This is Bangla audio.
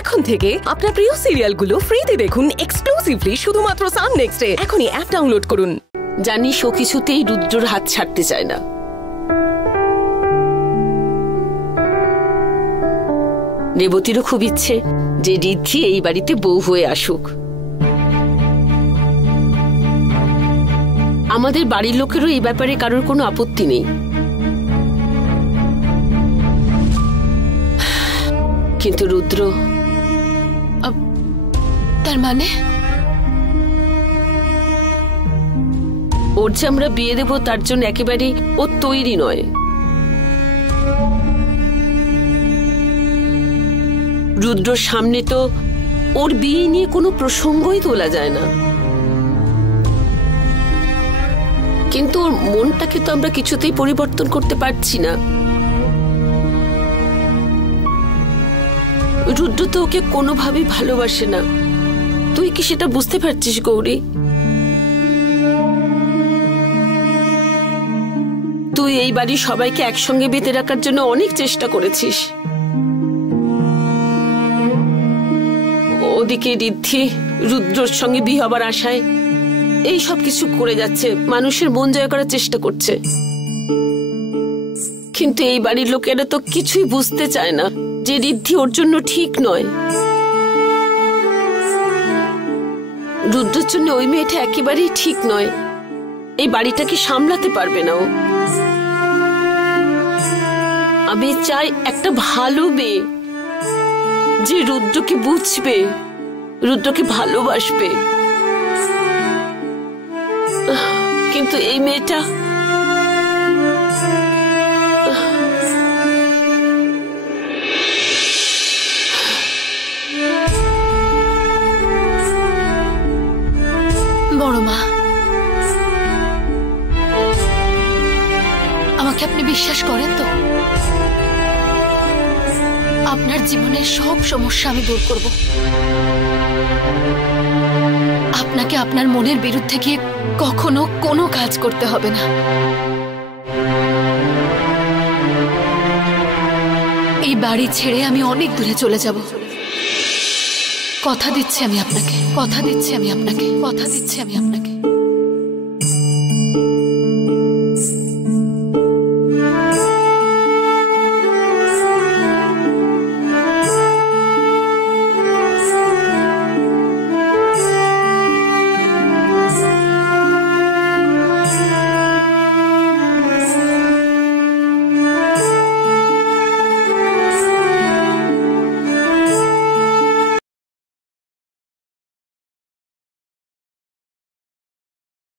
এখন থেকে আপনার প্রিয় সিরিয়ালগুলো ফ্রিতে দেখুন এক্সক্লুসিভলি শুধুমাত্র সান নেক্সটে। এখনই অ্যাপ ডাউনলোড করুন। জানিস ও কিছুতেই রুদ্রর হাত ছাড়তে চায় না। রেবতীরও খুব ইচ্ছে যে ঋদ্ধি এই বাড়িতে বউ হয়ে আসুক। আমাদের বাড়ির লোকেরও এই ব্যাপারে কারোর কোনো আপত্তি নেই, কিন্তু রুদ্র। তার মানে ওর যে আমরা বিয়ে দেব তার জন্য একেবারেই ও তৈরি নয়। রুদ্রর সামনে তো ওর বিয়ে নিয়ে কোনো প্রসঙ্গই তোলা যায় না, কিন্তু ওর মনটাকে তো আমরা কিছুতেই পরিবর্তন করতে পারছি না। রুদ্র তো ওকে কোনোভাবেই ভালোবাসে না। তুই কি সেটা বুঝতে পারছিস গৌরী? তুই এই বাড়ির সবাইকে একসঙ্গে বেঁধে রাখার জন্য অনেক চেষ্টা করেছিস। ওদিকে ঋদ্ধি রুদ্রর সঙ্গে বিয়ে হবার আশায় এই সব কিছু করে যাচ্ছে, মানুষের মন জয় করার চেষ্টা করছে, কিন্তু এই বাড়ির লোকেরা তো কিছুই বুঝতে চায় না যে ঋদ্ধি ওর জন্য ঠিক নয়। রুদ্রের জন্য ওই মেয়েটা একেবারেই ঠিক নয়। এই বাড়িটাকে সামলাতে পারবে না ও। আমি চাই একটা ভালো মেয়ে যে রুদ্রকে বুঝবে, রুদ্রকে ভালোবাসবে, কিন্তু এই মেয়েটা বড় মা, আমাকে আপনি বিশ্বাস করেন তো? আপনার জীবনের সব সমস্যা আমি দূর করব। আপনাকে আপনার মনের বিরুদ্ধে গিয়ে কখনো কোনো কাজ করতে হবে না। এই বাড়ি ছেড়ে আমি অনেক দূরে চলে যাব। কথা দিচ্ছি আমি আপনাকে, কথা দিচ্ছি আমি আপনাকে, কথা দিচ্ছি আমি আপনাকে।